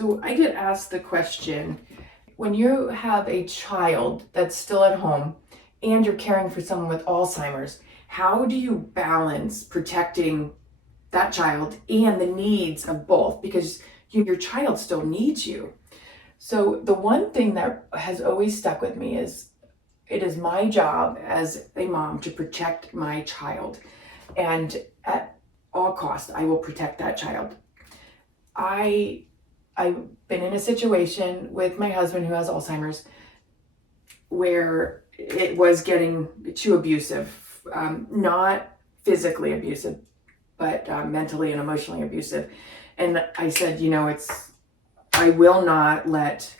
So I get asked the question, when you have a child that's still at home and you're caring for someone with Alzheimer's, how do you balance protecting that child and the needs of both? Because your child still needs you. So the one thing that has always stuck with me is it is my job as a mom to protect my child. And at all costs, I will protect that child. I've been in a situation with my husband who has Alzheimer's where it was getting too abusive, not physically abusive, but mentally and emotionally abusive. And I said, I will not let,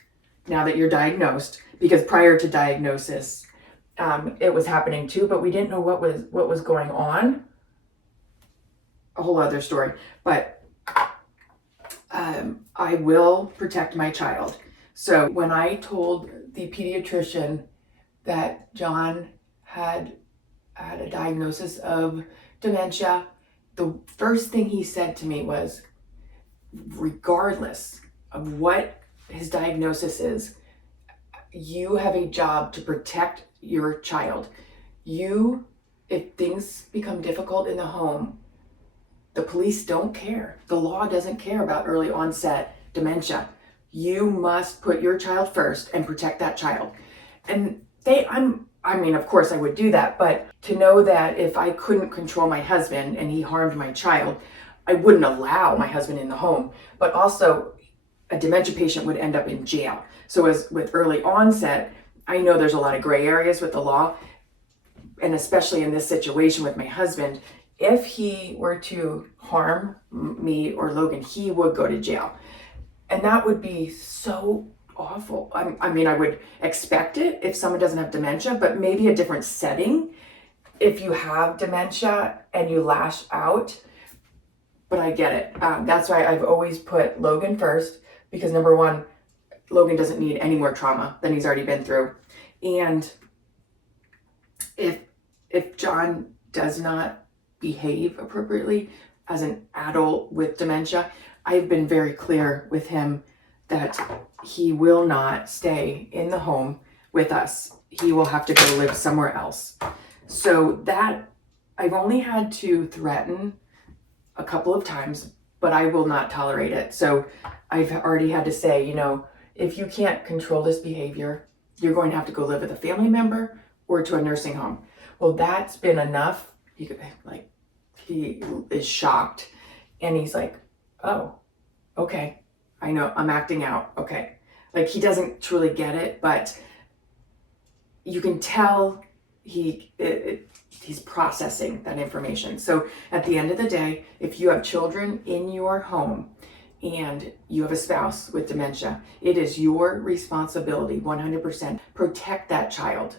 now that you're diagnosed, because prior to diagnosis, it was happening too, but we didn't know what was going on. A whole other story, but I will protect my child. So when I told the pediatrician that John had a diagnosis of dementia, the first thing he said to me was, regardless of what his diagnosis is, you have a job to protect your child. If things become difficult in the home, the police don't care. The law doesn't care about early onset dementia. You must put your child first and protect that child. And of course I would do that, but to know that if I couldn't control my husband and he harmed my child, I wouldn't allow my husband in the home. But also, a dementia patient would end up in jail. So as with early onset, I know there's a lot of gray areas with the law, and especially in this situation with my husband, if he were to harm me or Logan, he would go to jail. And that would be so awful. I would expect it if someone doesn't have dementia, but maybe a different setting if you have dementia and you lash out. But I get it. That's why I've always put Logan first, because number one, Logan doesn't need any more trauma than he's already been through. And if John does not behave appropriately as an adult with dementia, I've been very clear with him that he will not stay in the home with us. He will have to go live somewhere else. So that I've only had to threaten a couple of times, but I will not tolerate it. So I've already had to say, if you can't control this behavior, you're going to have to go live with a family member or to a nursing home. Well, that's been enough. He is shocked, and he's like, oh, okay, I know, I'm acting out. Okay. He doesn't truly get it, but you can tell he's processing that information. So at the end of the day, if you have children in your home and you have a spouse with dementia, it is your responsibility, 100%, protect that child.